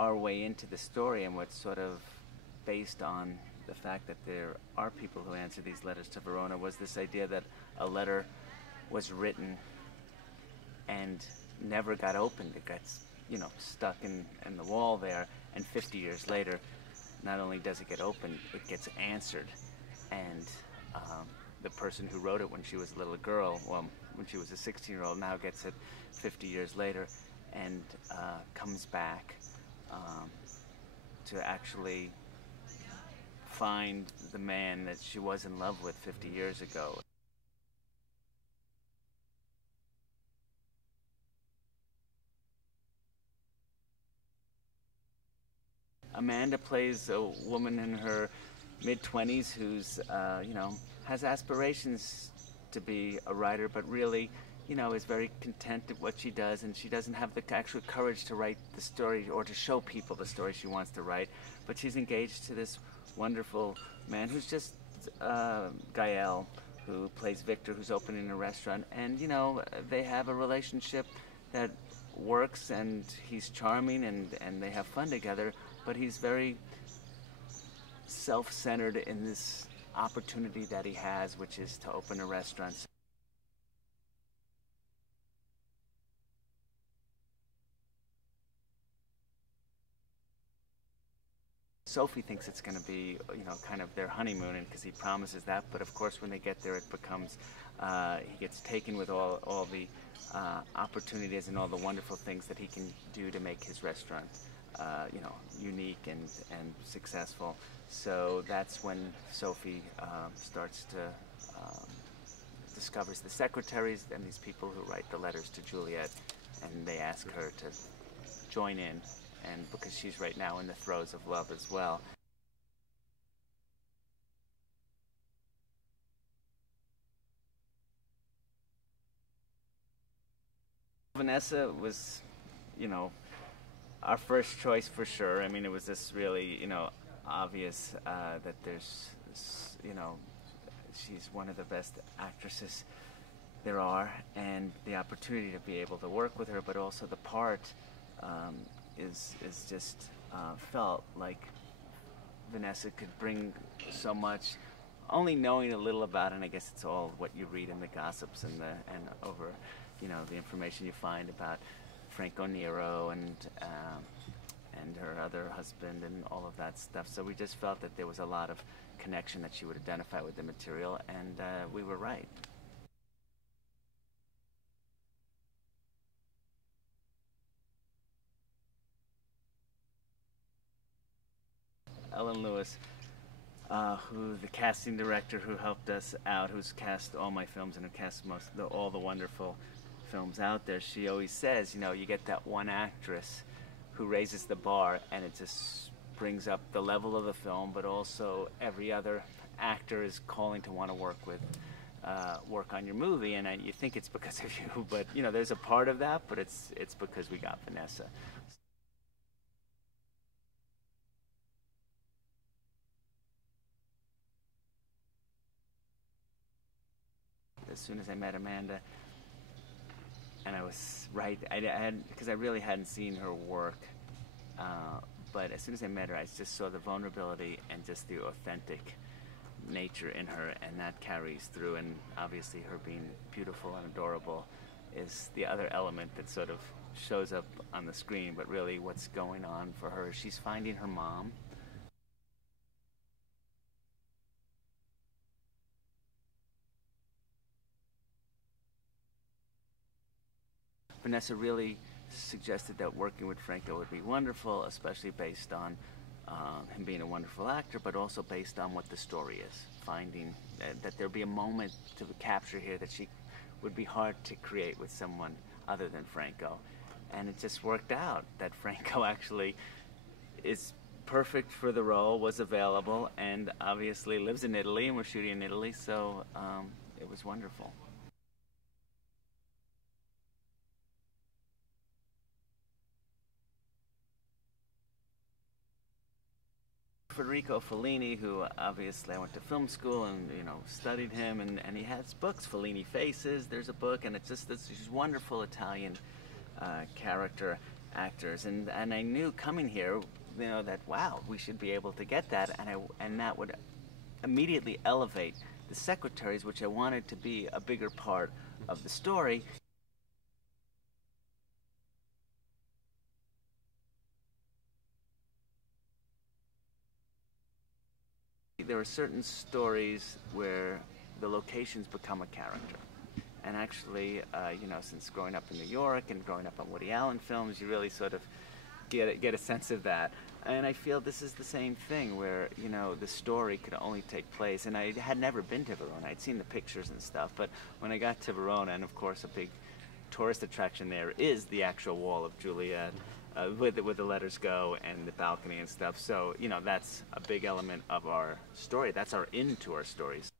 our way into the story and what's sort of based on the fact that there are people who answer these letters to Verona was this idea that a letter was written and never got opened. It got, stuck in the wall there, and 50 years later, not only does it get opened, it gets answered. And the person who wrote it when she was a little girl, well, when she was a 16-year-old, now gets it 50 years later and comes back to actually find the man that she was in love with 50 years ago. Amanda plays a woman in her mid-20s who's, has aspirations to be a writer, but really, is very content at what she does, and she doesn't have the actual courage to write the story or to show people the story she wants to write. But she's engaged to this wonderful man who's just Gael, who plays Victor, who's opening a restaurant, and they have a relationship that works, and he's charming, and they have fun together, but he's very self-centered in this opportunity that he has, which is to open a restaurant. Sophie thinks it's going to be, kind of their honeymoon, and because he promises that, but of course when they get there it becomes, he gets taken with all the opportunities and all the wonderful things that he can do to make his restaurant, unique and successful. So that's when Sophie starts to, discovers the secretaries and these people who write the letters to Juliet, and they ask her to join in. And because she's right now in the throes of love as well. Vanessa was, our first choice for sure. I mean, it was this really, obvious that there's, she's one of the best actresses there are, and the opportunity to be able to work with her, but also the part is just felt like Vanessa could bring so much. Only knowing a little about it, and I guess it's all what you read in the gossips and over, the information you find about Franco Nero and her other husband and all of that stuff. So we just felt that there was a lot of connection, that she would identify with the material, and we were right. Ellen Lewis, who the casting director who helped us out, who's cast all my films and who cast all the wonderful films out there, she always says, you get that one actress who raises the bar, and it just brings up the level of the film, but also every other actor is calling to want to work on your movie, and you think it's because of you, but there's a part of that, but it's because we got Vanessa. As soon as I met Amanda, and I was right, because I really hadn't seen her work, but as soon as I met her, I just saw the vulnerability and just the authentic nature in her, and that carries through. And obviously her being beautiful and adorable is the other element that sort of shows up on the screen, but really what's going on for her, she's finding her mom. Vanessa really suggested that working with Franco would be wonderful, especially based on him being a wonderful actor, but also based on what the story is. Finding that there'd be a moment to capture here that she would be hard to create with someone other than Franco. And it just worked out that Franco actually is perfect for the role, was available, and obviously lives in Italy, and we're shooting in Italy, so it was wonderful. Federico Fellini, who obviously I went to film school and studied him, and he has books. Fellini Faces, there's a book, and it's just this wonderful Italian character, actors, and I knew coming here, you know, that wow, we should be able to get that, and that would immediately elevate the secretaries, which I wanted to be a bigger part of the story. There are certain stories where the locations become a character. And actually, you know, since growing up in New York and growing up on Woody Allen films, you really sort of get a sense of that. And I feel this is the same thing where, you know, the story could only take place. And I had never been to Verona. I'd seen the pictures and stuff. But when I got to Verona, and of course a big tourist attraction there is the actual wall of Juliet, where the letters go and the balcony and stuff. So, you know, that's a big element of our story. That's our into our stories.